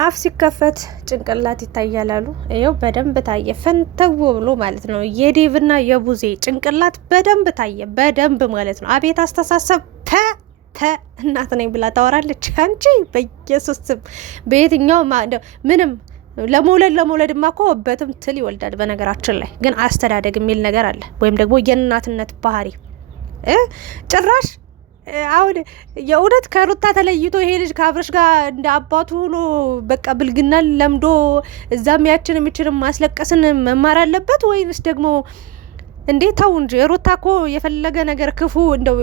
አፍ ሲከፈት ጭንቅላት ይታያል አሉ። ይኸው በደንብ ታየ፣ ፈንተው ብሎ ማለት ነው። የዴቭና የቡዜ ጭንቅላት በደንብ ታየ፣ በደንብ ማለት ነው። አቤት አስተሳሰብ! እናት ነኝ ብላ ታወራለች። አንቺ በኢየሱስ ስም በየትኛው ምንም ለመውለድማ እኮ በትም ትል ይወልዳል። በነገራችን ላይ ግን አስተዳደግ የሚል ነገር አለ፣ ወይም ደግሞ የእናትነት ባህሪ ጭራሽ አሁን የእውነት ከሩታ ተለይቶ ይሄ ልጅ ከአብረሽ ጋር እንደ አባቱ ሆኖ በቃ ብልግናን ለምዶ እዛም ያችን የሚችልም ማስለቀስን መማር አለበት ወይንስ ደግሞ እንዴ? ተው እንጂ ሩታ እኮ የፈለገ ነገር ክፉ እንደው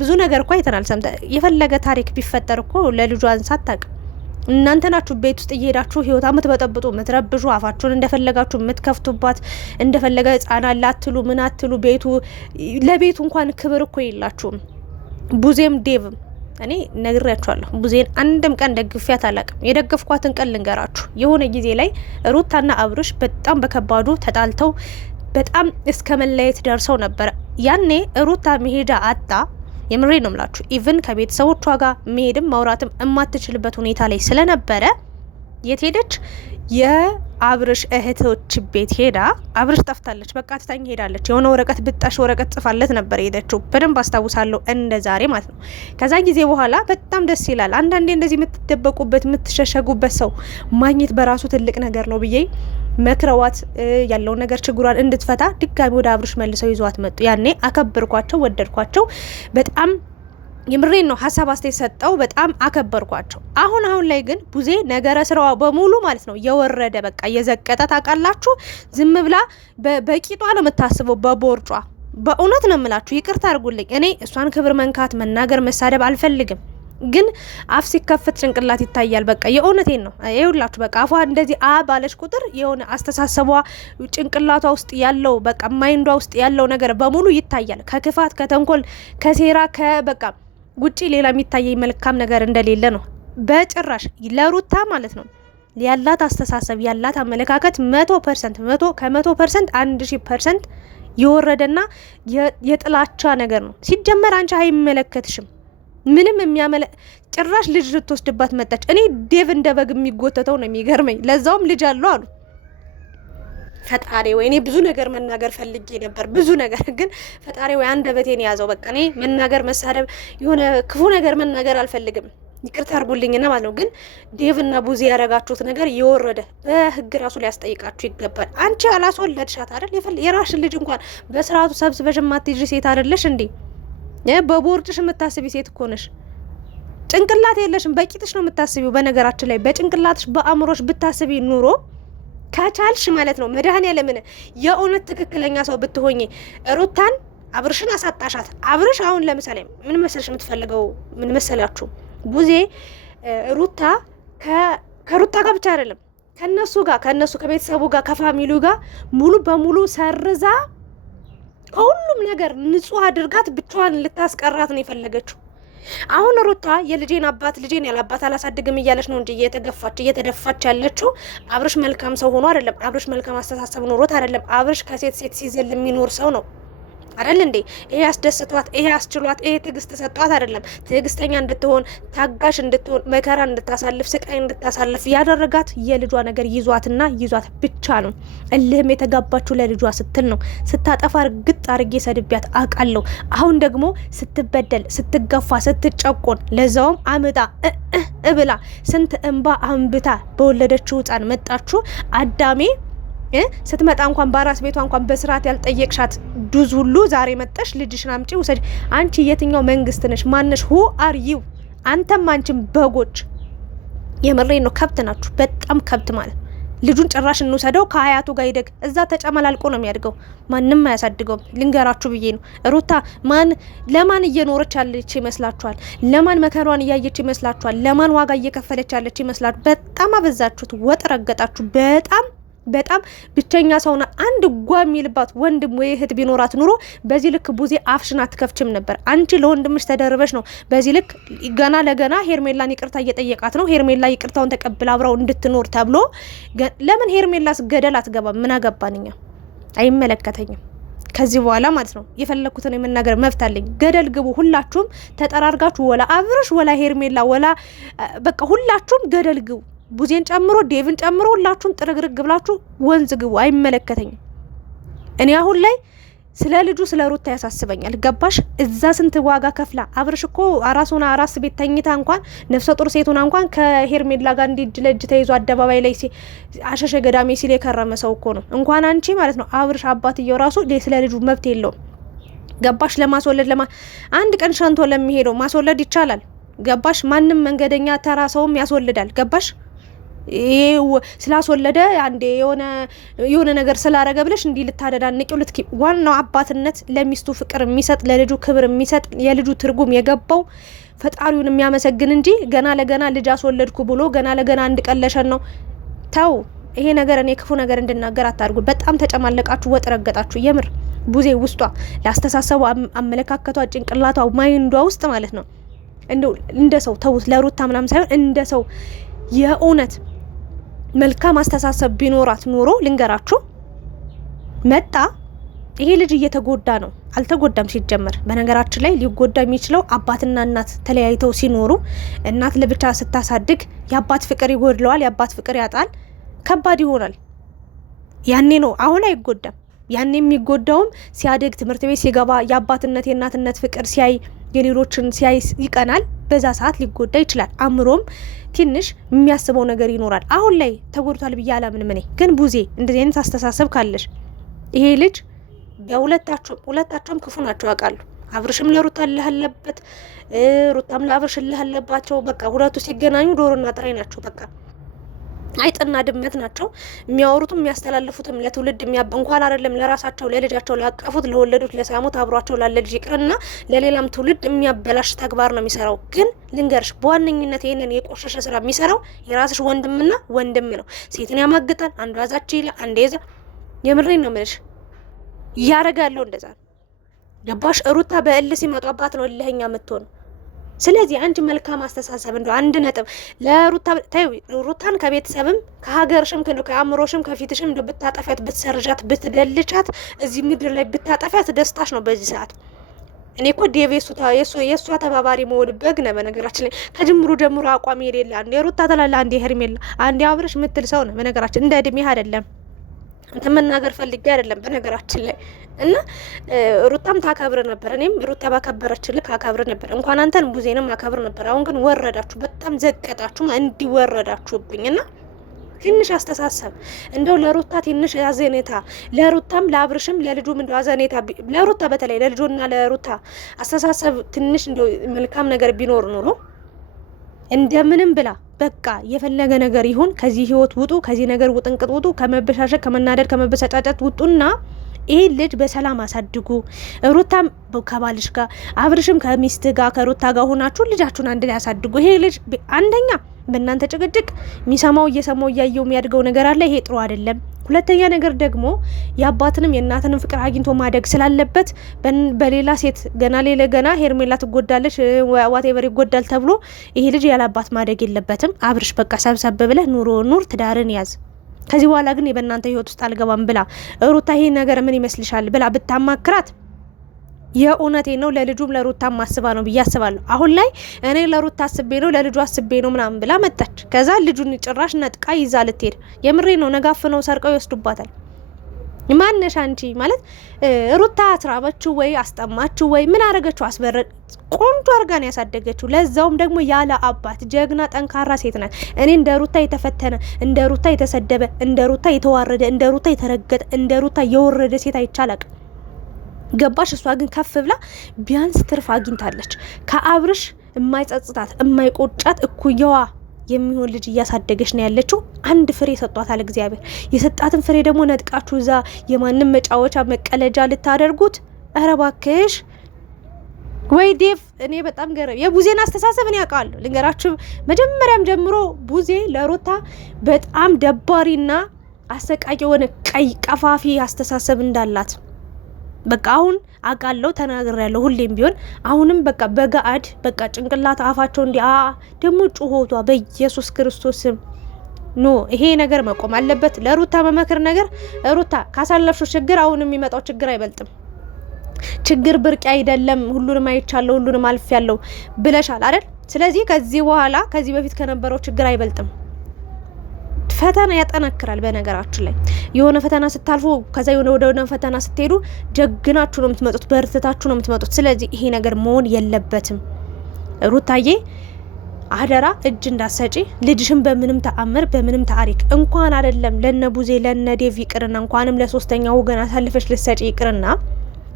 ብዙ ነገር እኮ አይተናል ሰምተ የፈለገ ታሪክ ቢፈጠር እኮ ለልጇ አንሳት ታውቅ። እናንተ ናችሁ ቤት ውስጥ እየሄዳችሁ ህይወታ የምትበጠብጡ የምትረብሹ፣ አፋችሁን እንደፈለጋችሁ የምትከፍቱባት፣ እንደፈለገ ህጻናት ላትሉ ምን አትሉ። ለቤቱ እንኳን ክብር እኮ የላችሁም። ቡዜም ዴቭም እኔ ነግሬያችኋለሁ። ቡዜን አንድም ቀን ደግፊያት አላቅም። የደገፍኳትን ቀን ልንገራችሁ። የሆነ ጊዜ ላይ ሩታና አብርሽ በጣም በከባዱ ተጣልተው በጣም እስከ መለየት ደርሰው ነበረ። ያኔ ሩታ መሄጃ አጣ። የምሬ ነው ምላችሁ። ኢቭን ከቤተሰቦቿ ጋር መሄድም ማውራትም የማትችልበት ሁኔታ ላይ ስለነበረ የት ሄደች? የአብርሽ እህቶች ቤት ሄዳ አብርሽ ጠፍታለች፣ በቃ ትታኝ ሄዳለች። የሆነ ወረቀት ብጣሽ ወረቀት ጽፋለት ነበር ሄደችው። በደንብ አስታውሳለሁ፣ እንደ ዛሬ ማለት ነው። ከዛ ጊዜ በኋላ በጣም ደስ ይላል። አንዳንዴ እንደዚህ የምትደበቁበት የምትሸሸጉበት ሰው ማግኘት በራሱ ትልቅ ነገር ነው ብዬ መክረዋት ያለውን ነገር ችግሯን እንድትፈታ ድጋሚ ወደ አብርሽ መልሰው ይዟት መጡ። ያኔ አከበርኳቸው፣ ወደድኳቸው በጣም የምሬን ነው። ሀሳብ አስተያየት ሰጠው፣ በጣም አከበርኳቸው። አሁን ላይ ግን ቡዜ ነገረ ስራዋ በሙሉ ማለት ነው የወረደ በቃ የዘቀጠ ታውቃላችሁ። ዝም ብላ በቂጧ ነው የምታስበው፣ በቦርጯ። በእውነት ነው የምላችሁ፣ ይቅርታ አድርጉልኝ። እኔ እሷን ክብር መንካት፣ መናገር፣ መሳደብ አልፈልግም፣ ግን አፍ ሲከፈት ጭንቅላት ይታያል። በቃ የእውነቴን ነው። ይኸውላችሁ በቃ አፏ እንደዚህ ባለች ቁጥር የሆነ አስተሳሰቧ ጭንቅላቷ ውስጥ ያለው በቃ ማይንዷ ውስጥ ያለው ነገር በሙሉ ይታያል። ከክፋት፣ ከተንኮል፣ ከሴራ ከበቃ ውጪ ሌላ የሚታየኝ መልካም ነገር እንደሌለ ነው። በጭራሽ ለሩታ ማለት ነው ያላት አስተሳሰብ ያላት አመለካከት 100% ከ100% 1000% የወረደና የጥላቻ ነገር ነው። ሲጀመር አንቺ አይመለከትሽም ምንም ጭራሽ ልጅ ልትወስድባት መጣች። እኔ ዴቭ እንደ በግ የሚጎተተው ነው የሚገርመኝ። ለዛውም ልጅ አለው አሉ። ፈጣሪ ወይ እኔ ብዙ ነገር መናገር ፈልጌ ነበር፣ ብዙ ነገር ግን ፈጣሪ ወይ አንደበቴን ያዘው። በቃ እኔ መናገር መሳደብ የሆነ ክፉ ነገር መናገር አልፈልግም፣ ይቅርታ አድርጉልኝና ማለት ነው። ግን ዴቭና ቡዜ ያረጋችሁት ነገር የወረደ በህግ ራሱ ሊያስጠይቃችሁ ይገባል። አንቺ አላስወለድሻት አይደል? የራስሽን ልጅ እንኳን በስርዓቱ ሰብስበሽ የማትይዥ ሴት አይደለሽ እንዴ? በቦርጭሽ የምታስቢ ሴት እኮ ነሽ። ጭንቅላት የለሽም፣ በቂጥሽ ነው የምታስቢው። በነገራችን ላይ በጭንቅላትሽ በአእምሮሽ ብታስቢ ኑሮ ከቻልሽ ማለት ነው መድኃኒዓለምን የእውነት ትክክለኛ ሰው ብትሆኚ ሩታን አብርሽን አሳጣሻት። አብርሽ አሁን ለምሳሌ ምን መሰለሽ የምትፈልገው ምን መሰላችሁ? ቡዜ ሩታ ከሩታ ጋር ብቻ አይደለም ከነሱ ከቤተሰቡ ጋር ከፋሚሊው ጋር ሙሉ በሙሉ ሰርዛ ከሁሉም ነገር ንጹህ አድርጋት ብቻዋን ልታስቀራት ነው የፈለገችው። አሁን ሩታ የልጄን አባት ልጄን ያላባት አላሳድግም እያለች ነው እንጂ እየተደፋች ያለችው። አብርሽ መልካም ሰው ሆኖ አይደለም። አብርሽ መልካም አስተሳሰብ ኖሮት አይደለም። አብርሽ ከሴት ሲዘል የሚኖር ሰው ነው አይደል እንዴ? ይሄ አስደስቷት፣ ይሄ አስችሏት፣ ይሄ ትዕግስት ሰጧት አይደለም። ትዕግስተኛ እንድትሆን፣ ታጋሽ እንድትሆን፣ መከራ እንድታሳልፍ፣ ስቃይ እንድታሳልፍ ያደረጋት የልጇ ነገር ይዟት ብቻ ነው። እልህም የተጋባችው ለልጇ ስትል ነው። ስታጠፋ እርግጥ አርጌ ሰድቢያት አውቃለሁ። አሁን ደግሞ ስትበደል፣ ስትገፋ፣ ስትጨቆን ለዛውም አምጣ ብላ ስንት እንባ አንብታ በወለደችው ህፃን መጣችሁ አዳሜ ስትመጣ እንኳን በአራስ ቤቷ እንኳን በስርዓት ያልጠየቅሻት ዱዝ ሁሉ ዛሬ መጣሽ ልጅሽን አምጪ ውሰድ። አንቺ የትኛው መንግስት ነሽ? ማነሽ? ሁ አር ዩ? አንተም አንቺም በጎች የምሬን ነው። ከብት ናችሁ፣ በጣም ከብት ማለት። ልጁን ጭራሽ እንውሰደው ከሀያቱ ጋር ይደግ። እዛ ተጨመላልቆ ነው የሚያድገው፣ ማንም አያሳድገውም። ልንገራችሁ ብዬ ነው። ሩታ ለማን እየኖረች ያለች ይመስላችኋል? ለማን መከሯን እያየች ይመስላችኋል? ለማን ዋጋ እየከፈለች ያለች ይመስላችኋል? በጣም አበዛችሁት፣ ወጥ ረገጣችሁ። በጣም ብቸኛ ሰውና አንድ ጓ የሚልባት ወንድም ወይ እህት ቢኖራት ኑሮ በዚህ ልክ ቡዜ አፍሽን አትከፍችም ነበር። አንቺ ለወንድምሽ ተደርበሽ ነው በዚህ ልክ ገና ለገና ሄርሜላን ይቅርታ እየጠየቃት ነው። ሄርሜላ ይቅርታውን ተቀብላ አብራው እንድትኖር ተብሎ ለምን ሄርሜላስ ገደል አትገባም? ምን አገባንኛ? አይመለከተኝም። ከዚህ በኋላ ማለት ነው የፈለኩትን የመናገር መብት አለኝ። ገደል ግቡ ሁላችሁም ተጠራርጋችሁ፣ ወላ አብርሽ ወላ ሄርሜላ ወላ በቃ ሁላችሁም ገደል ግቡ። ቡዜን ጨምሮ ዴቭን ጨምሮ ሁላችሁም ጥርግርግ ብላችሁ ወንዝ ግቡ። አይመለከተኝም። እኔ አሁን ላይ ስለ ልጁ ስለ ሩታ ያሳስበኛል። ገባሽ? እዛ ስንት ዋጋ ከፍላ አብርሽ እኮ አራሱና አራስ ቤት ተኝታ እንኳን ነፍሰ ጡር ሴቱና እንኳን ከሄርሜላ ጋር እንዲ እጅ ለእጅ ተይዞ አደባባይ ላይ አሸሸ ገዳሜ ሲል የከረመ ሰው እኮ ነው። እንኳን አንቺ ማለት ነው አብርሽ አባትየው ራሱ ስለ ልጁ መብት የለውም። ገባሽ? ለማስወለድ አንድ ቀን ሸንቶ ለሚሄደው ማስወለድ ይቻላል። ገባሽ? ማንም መንገደኛ ተራ ሰውም ያስወልዳል። ገባሽ? ስላስወለደ አንዴ የሆነ ነገር ስላረገ ብለሽ እንዲ ልታደዳንቂው ዋናው አባትነት ለሚስቱ ፍቅር የሚሰጥ ለልጁ ክብር የሚሰጥ የልጁ ትርጉም የገባው ፈጣሪውን የሚያመሰግን እንጂ ገና ለገና ልጅ አስወለድኩ ብሎ ገና ለገና አንድ ቀለሸን ነው። ተው፣ ይሄ ነገር እኔ ክፉ ነገር እንድናገር አታድርጉ። በጣም ተጨማለቃችሁ፣ ወጥ ረገጣችሁ። የምር ቡዜ ውስጧ ላስተሳሰቡ አመለካከቷ ጭንቅላቷ ማይንዷ ውስጥ ማለት ነው እንደ ሰው ተውት፣ ለሩታ ምናምን ሳይሆን እንደ ሰው የእውነት መልካም አስተሳሰብ ቢኖራት ኑሮ ልንገራችሁ መጣ ይሄ ልጅ እየተጎዳ ነው። አልተጎዳም ሲጀመር። በነገራችን ላይ ሊጎዳ የሚችለው አባትና እናት ተለያይተው ሲኖሩ እናት ለብቻ ስታሳድግ የአባት ፍቅር ይጎድለዋል፣ የአባት ፍቅር ያጣል፣ ከባድ ይሆናል። ያኔ ነው። አሁን አይጎዳም። ያኔ የሚጎዳውም ሲያድግ ትምህርት ቤት ሲገባ የአባትነት የእናትነት ፍቅር ሲያይ የሌሎችን ሲያይ ይቀናል። በዛ ሰዓት ሊጎዳ ይችላል። አእምሮም ትንሽ የሚያስበው ነገር ይኖራል። አሁን ላይ ተጎድቷል ብዬ አላምንም። እኔ ግን ቡዜ እንደዚህ አይነት አስተሳሰብ ካለሽ ይሄ ልጅ ሁለታቸውም ክፉ ናቸው ያውቃሉ። አብርሽም ለሩታ እልህ አለበት፣ ሩታም ለአብርሽ እልህ አለባቸው። በቃ ሁለቱ ሲገናኙ ዶሮና ጥሬ ናቸው። በቃ አይጥና ድመት ናቸው። የሚያወሩትም የሚያስተላልፉትም ለትውልድ እንኳን አይደለም ለራሳቸው ለልጃቸው ላቀፉት ለወለዱት ለሳሙት አብሯቸው ላለ ልጅ ይቅርና ለሌላም ትውልድ የሚያበላሽ ተግባር ነው የሚሰራው። ግን ልንገርሽ በዋነኝነት ይሄንን የቆሸሸ ስራ የሚሰራው የራስሽ ወንድምና ወንድም ነው። ሴትን ያማግጣል፣ አንዱ ያዛች ይላል፣ አንዴ ይዛ። የምሬን ነው የምልሽ፣ ያረጋለው እንደዛ ነው። ገባሽ? ሩታ በእልህ ሲመጣባት ነው እልህኛ የምትሆነው። ስለዚህ አንቺ መልካም አስተሳሰብ እንደው አንድ ነጥብ ለሩታ ሩታን ከቤተሰብም ከሀገርሽም ከአእምሮሽም ከፊትሽም እንደው ብታጠፊያት ብትሰርዣት ብትደልቻት እዚህ ምድር ላይ ብታጠፊያት ደስታሽ ነው በዚህ ሰዓት። እኔ እኮ ዴቭ የእሷ ተባባሪ መሆን በግ ነው። በነገራችን ላይ ከጅምሩ ጀምሮ አቋም የሌለ አንዴ ሩታ ትላለህ፣ አንዴ ሄርሜላ፣ አንዴ አብርሽ ምትል ሰው ነው። በነገራችን እንደ እድሜህ አይደለም መናገር ፈልጌ አይደለም በነገራችን ላይ እና ሩታም ታከብር ነበር። እኔም ሩታ ባከበረች ልክ አከብር ነበር። እንኳን አንተን ቡዜንም አከብር ነበር። አሁን ግን ወረዳችሁ፣ በጣም ዘቀጣችሁ፣ እንዲወረዳችሁብኝ እና ትንሽ አስተሳሰብ እንደው ለሩታ ትንሽ ያዘኔታ ለሩታም ለአብርሽም ለልጁም እንደው ያዘኔታ ለሩታ በተለይ ለልጆና ለሩታ አስተሳሰብ ትንሽ እንደው መልካም ነገር ቢኖር ኑሮ እንደምንም ብላ በቃ የፈለገ ነገር ይሁን ከዚህ ህይወት ውጡ፣ ከዚህ ነገር ውጥንቅጥ ውጡ፣ ከመበሻሸቅ ከመናደድ ከመበሰጫጨት ውጡና ይሄ ልጅ በሰላም አሳድጉ። ሩታም ከባልሽ ጋር አብርሽም ከሚስት ጋር ከሩታ ጋር ሆናችሁ ልጃችሁን አንድ ላይ ያሳድጉ። ይሄ ልጅ አንደኛ በእናንተ ጭቅጭቅ የሚሰማው እየሰማው እያየው የሚያድገው ነገር አለ። ይሄ ጥሩ አይደለም። ሁለተኛ ነገር ደግሞ የአባትንም የእናትንም ፍቅር አግኝቶ ማደግ ስላለበት በሌላ ሴት ገና ሄርሜላ ትጎዳለች፣ ዋቴቨር ይጎዳል ተብሎ ይሄ ልጅ ያላባት ማደግ የለበትም። አብርሽ በቃ ሰብሰብ ብለህ ኑር፣ ትዳርን ያዝ። ከዚህ በኋላ ግን በእናንተ ህይወት ውስጥ አልገባም ብላ ሩታ ይሄ ነገር ምን ይመስልሻል ብላ ብታማክራት የእውነቴ ነው ለልጁም ለሩታም ማስባ ነው ብዬ አስባለሁ። አሁን ላይ እኔ ለሩታ አስቤ ነው ለልጁ አስቤ ነው ምናምን ብላ መጣች። ከዛ ልጁን ጭራሽ ነጥቃ ይዛ ልትሄድ የምሬ ነው። ነጋፍ ነው ሰርቀው ይወስዱባታል። ማነሽ አንቺ ማለት ሩታ አስራበችው ወይ አስጠማችው ወይ ምን አረገችው? አስበረድ ቆንጆ አርጋ ነው ያሳደገችው። ለዛውም ደግሞ ያለ አባት ጀግና ጠንካራ ሴት ናት። እኔ እንደ ሩታ የተፈተነ እንደ ሩታ የተሰደበ እንደ ሩታ የተዋረደ እንደ ሩታ የተረገጠ እንደ ሩታ የወረደ ሴት አይቻላቅ። ገባሽ? እሷ ግን ከፍ ብላ ቢያንስ ትርፍ አግኝታለች። ከአብርሽ የማይጸጽታት የማይቆጫት እኩያዋ የሚሆን ልጅ እያሳደገች ነው ያለችው። አንድ ፍሬ ሰጧታል እግዚአብሔር። የሰጣትን ፍሬ ደግሞ ነጥቃችሁ እዛ የማንም መጫወቻ መቀለጃ ልታደርጉት። ኧረ እባክሽ ወይ ዴቭ። እኔ በጣም ገረም የቡዜን አስተሳሰብ እኔ ያውቃለሁ። ልንገራችሁ መጀመሪያም ጀምሮ ቡዜ ለሩታ በጣም ደባሪና አሰቃቂ የሆነ ቀይ ቀፋፊ አስተሳሰብ እንዳላት በቃ አሁን አቃለው ተናግሬያለሁ። ሁሌም ቢሆን አሁንም በቃ በጋአድ በቃ ጭንቅላት አፋቸው እንዲ ደግሞ ጩሆቷ በኢየሱስ ክርስቶስ ስም ኖ ይሄ ነገር መቆም አለበት። ለሩታ መመክር ነገር ሩታ ካሳለፍሽው ችግር አሁን የሚመጣው ችግር አይበልጥም። ችግር ብርቅ አይደለም። ሁሉንም አይቻለሁ፣ ሁሉንም አልፌያለሁ ብለሻል አይደል? ስለዚህ ከዚህ በኋላ ከዚህ በፊት ከነበረው ችግር አይበልጥም። ፈተና ያጠናክራል። በነገራችን ላይ የሆነ ፈተና ስታልፉ ከዛ ወደ ፈተና ስትሄዱ ጀግናችሁ ነው የምትመጡት፣ በርትታችሁ ነው የምትመጡት። ስለዚህ ይሄ ነገር መሆን የለበትም። ሩታዬ አደራ እጅ እንዳሰጪ ልጅሽን በምንም ተአምር በምንም ታሪክ እንኳን አይደለም ለነቡዜ ለነዴቭ ይቅርና እንኳንም ለሶስተኛ ወገን አሳልፈሽ ልትሰጪ ይቅርና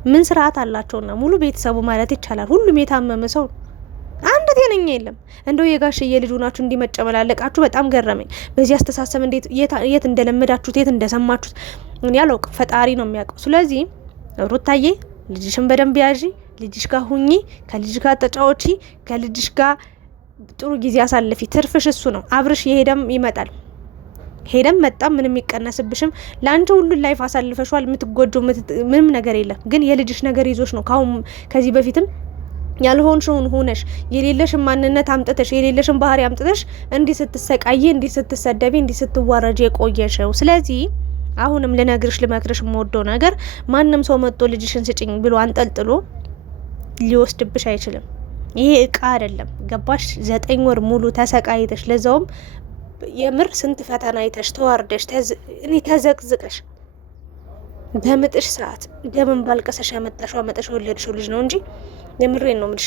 ምን ስርዓት አላቸውና ሙሉ ቤተሰቡ ማለት ይቻላል ሁሉም የታመመ ሰው አንድ ጤነኛ የለም። እንደው የጋሽዬ ልጅ ሆናችሁ እንዲመጨመላለቃችሁ በጣም ገረመኝ። በዚህ አስተሳሰብ እንዴት የት እንደለመዳችሁት የት እንደሰማችሁት እኔ አላውቅም፣ ፈጣሪ ነው የሚያውቀው። ስለዚህ ሩታዬ ልጅሽን በደንብ ያዢ፣ ልጅሽ ጋር ሁኚ፣ ከልጅሽ ጋር ተጫወቺ፣ ከልጅሽ ጋር ጥሩ ጊዜ አሳልፊ። ትርፍሽ እሱ ነው። አብርሽ የሄደም ይመጣል፣ ሄደም መጣም ምንም ይቀነስብሽም። ለአንቺ ሁሉን ላይፍ አሳልፈሽዋል። የምትጎጂው ምንም ነገር የለም። ግን የልጅሽ ነገር ይዞሽ ነው ከዚህ በፊትም ያልሆንሽውን ሆነሽ የሌለሽን ማንነት አምጥተሽ የሌለሽን ባህሪ አምጥተሽ እንዲህ ስትሰቃይ እንዲህ ስትሰደቢ እንዲህ ስትዋረጅ የቆየሽው። ስለዚህ አሁንም ልነግርሽ ልመክርሽ የምወደው ነገር ማንም ሰው መጥቶ ልጅሽን ስጭኝ ብሎ አንጠልጥሎ ሊወስድብሽ አይችልም። ይሄ እቃ አይደለም። ገባሽ? 9 ወር ሙሉ ተሰቃይተሽ ለዛውም የምር ስንት ፈተና አይተሽ ተዋርደሽ ተዘቅዝቀሽ በምጥሽ ሰዓት ደምን ባልቀሰሽ ያመጣሽው አመጣሽ ወለድሽው ልጅ ነው እንጂ የምሬን ነው የምልሽ።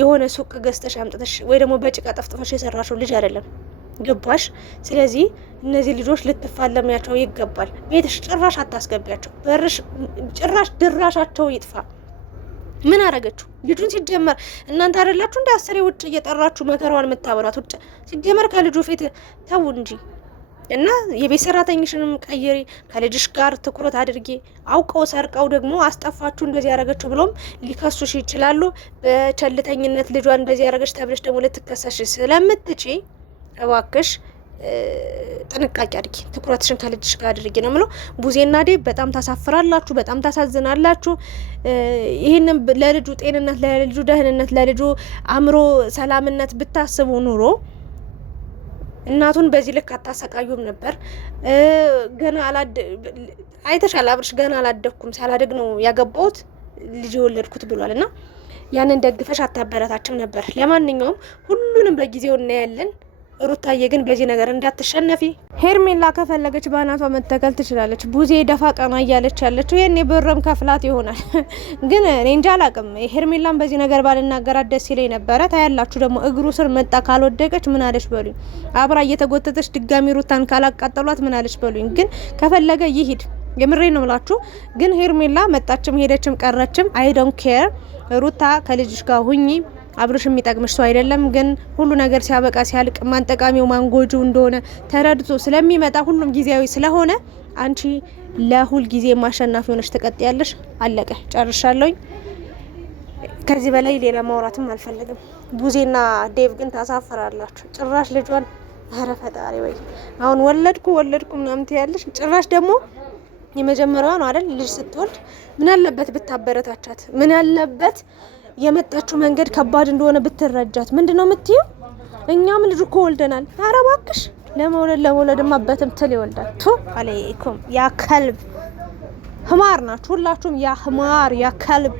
የሆነ ሱቅ ገዝተሽ አምጥተሽ ወይ ደግሞ በጭቃ ጠፍጥፈሽ የሰራሽው ልጅ አይደለም። ገባሽ? ስለዚህ እነዚህ ልጆች ልትፋለሚያቸው ይገባል። ቤትሽ ጭራሽ አታስገቢያቸው። በርሽ ጭራሽ ድራሻቸው ይጥፋ። ምን አረገችው ልጁን? ሲጀመር እናንተ አይደላችሁ እንደ አስሬ ውጭ እየጠራችሁ መከራዋን የምታበላት? ውጭ ሲጀመር ከልጁ ፊት ተው እንጂ እና የቤት ሰራተኝሽንም ቀይሪ፣ ከልጅሽ ጋር ትኩረት አድርጊ። አውቀው ሰርቀው ደግሞ አስጠፋችሁ እንደዚህ ያረገችው ብሎም ሊከሱሽ ይችላሉ። በቸልተኝነት ልጇን እንደዚህ ያረገች ተብለሽ ደግሞ ልትከሰሽ ስለምትጪ እባክሽ ጥንቃቄ አድርጊ። ትኩረትሽን ከልጅሽ ጋር አድርጊ ነው የምለው። ቡዜና ዴቭ በጣም ታሳፍራላችሁ፣ በጣም ታሳዝናላችሁ። ይህንን ለልጁ ጤንነት፣ ለልጁ ደህንነት፣ ለልጁ አእምሮ ሰላምነት ብታስቡ ኑሮ እናቱን በዚህ ልክ አታሰቃዩም ነበር። ገና አይተሻል አብርሽ ገና አላደግኩም ሳላደግ ነው ያገባሁት ልጅ የወለድኩት ብሏል። እና ያንን ደግፈሽ አታበረታችም ነበር። ለማንኛውም ሁሉንም በጊዜው እናያለን። ሩታዬ ግን በዚህ ነገር እንዳትሸነፊ። ሄርሜላ ከፈለገች ባናቷ መተከል ትችላለች። ቡዜ ደፋ ቀና እያለች ያለችው ይሄን ብርም ከፍላት ይሆናል። ግን እኔ እንጃ አላቅም። ሄርሜላን በዚህ ነገር ባልናገራት ደስ ይለኝ ነበረ። ታያላችሁ ደግሞ እግሩ ስር መጣ ካልወደቀች ምን አለች በሉኝ። አብራ እየተጎተተች ድጋሚ ሩታን ካላቃጠሏት ምን አለች በሉኝ። ግን ከፈለገ ይሂድ፣ የምሬ ነው ምላችሁ። ግን ሄርሜላ መጣችም ሄደችም ቀረችም አይ ዶንት ኬር። ሩታ ከልጅሽ ጋር ሁኚ። አብርሽ የሚጠቅምሽ ሰው አይደለም። ግን ሁሉ ነገር ሲያበቃ ሲያልቅ ማን ጠቃሚው ማን ጎጂው እንደሆነ ተረድቶ ስለሚመጣ ሁሉም ጊዜያዊ ስለሆነ አንቺ ለሁል ጊዜ ማሸናፊ ሆነሽ ትቀጥያለሽ። አለቀ፣ ጨርሻለሁኝ። ከዚህ በላይ ሌላ ማውራትም አልፈልግም። ቡዜና ዴቭ ግን ታሳፍራላችሁ። ጭራሽ ልጇን ኧረ ፈጣሪ ወይ አሁን ወለድኩ ምናምን ትያለሽ። ጭራሽ ደግሞ የመጀመሪያዋ ነው አይደል ልጅ ስትወልድ ምን አለበት ብታበረታቻት? ምን አለበት የመጣችው መንገድ ከባድ እንደሆነ ብትረጃት? ምንድነው የምትዩ? እኛም ልጅ እኮ ወልደናል። ኧረ እባክሽ ለመውለድማ በትምትል ይወልዳል። ቱ አለይኩም ያ ከልብ ህማር ናችሁ ሁላችሁም። ያ ህማር ያ ከልብ